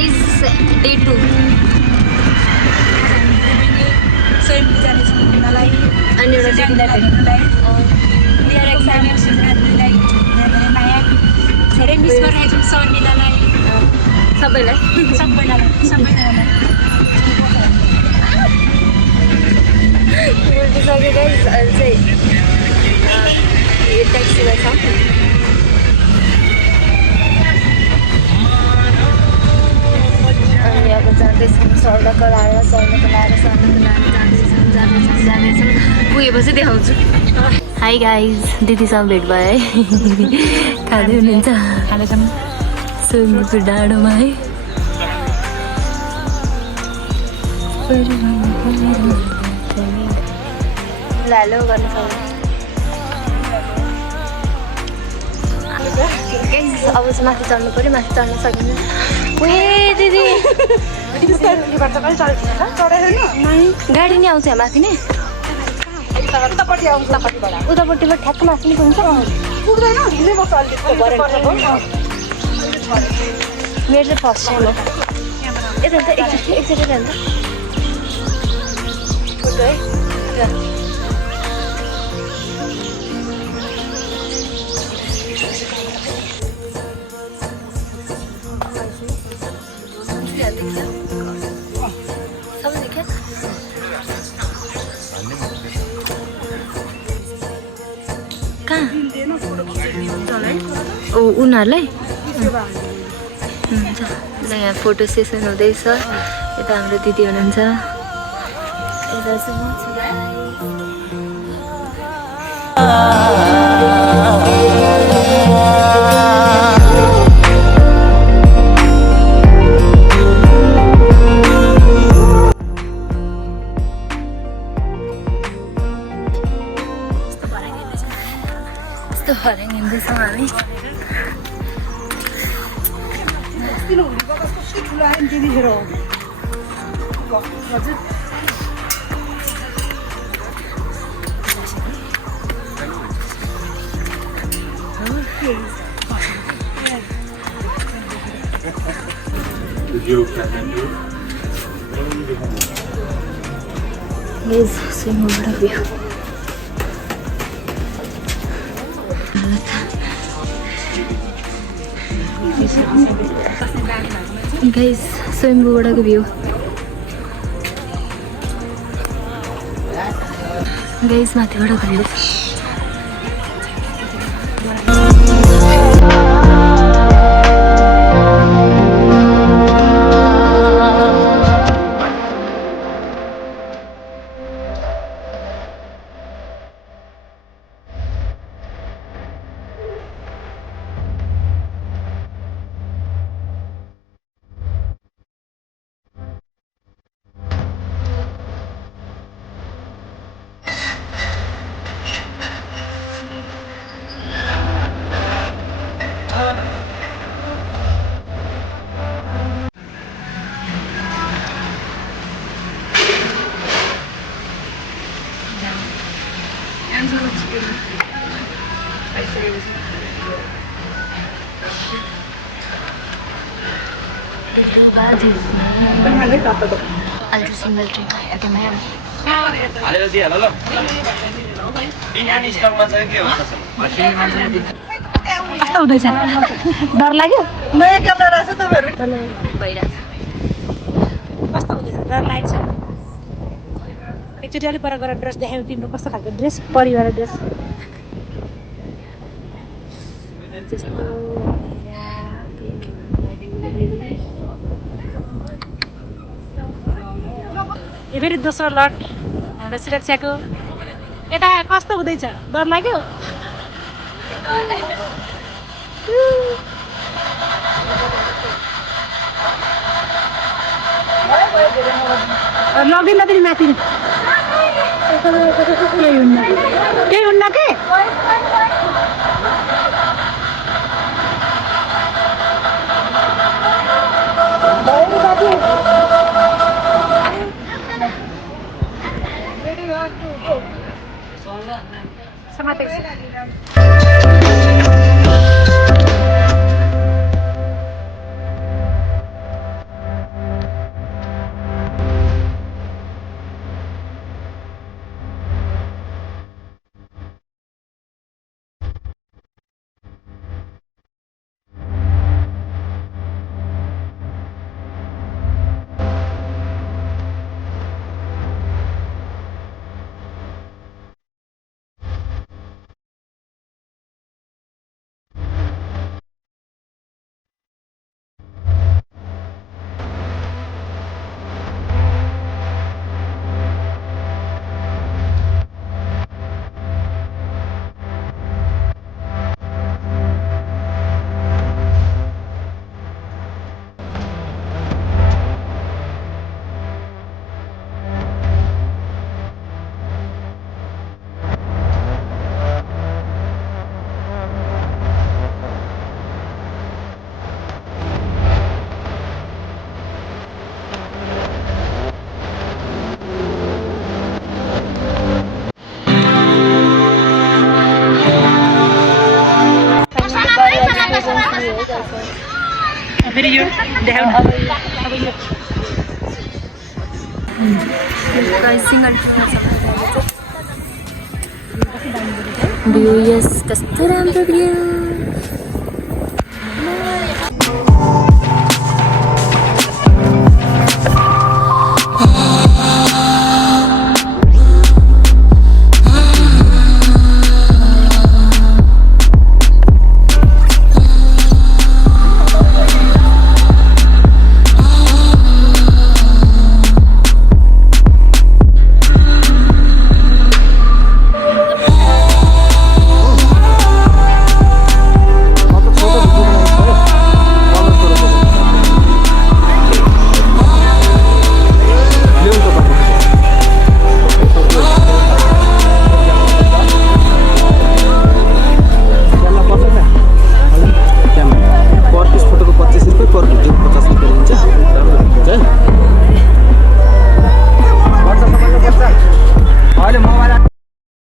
Guys day 2 अनि एउटा दिदीलाई धेरै मिस गरिरहेको छु सन्डिलालाई सबैलाई सबैजनालाई बुझिसक्यो गाइस अहिले चाहिँ यो ट्याक्सीमा छ अनि अब जाँदैछौँ सडक लाएर जाँदैछौँ पुगेपछि देखाउँछु हाई गाइज दिदीसँग भेट भयो है खाँदै हुनुहुन्छ खाँदैछौँ सुनको डाँडोमा है लालो गर्नु अब चाहिँ माथि चढ्नु पऱ्यो माथि चढ्न सकिँदैन ए दिदी गाडी नि आउँछ माथि नै उतापट्टिबाट ठ्याक्क माथि नि पुग्छ मेरो चाहिँ फर्स्ट टाइम हो यता त एकचोटि जान्छ फोटो है कहाँ ओ उनीहरूलाई हुन्छ ल यहाँ फोटो सेसन हुँदैछ यता हाम्रो दिदी हुनुहुन्छ यता हरेङ हिँड्दैछौँ हामी Yes, swimmingबाट भ्यू गाइस स्वयम्भूबाटको भ्यू गाइस माथिबाटको view I'll just single tree. Okay, ma'am. कस्तो हुँदैछ डर लाग्यो कस्तो हुँदैछ डर लाग्छ एकचोटि अलिक पर गएर ड्रेस देखायौ तिम्रो कस्तो खालको ड्रेस परिवार ड्रेस यो फेरि दोस्रो लट हाम्रो सुरक्षाको यता कस्तो हुँदैछ डर लाग्यो लगिन फेरि माथि केही हुन्न के फेरि यो देखाउ न अब यो भ्यू यस कस्तो राम्रो भ्यू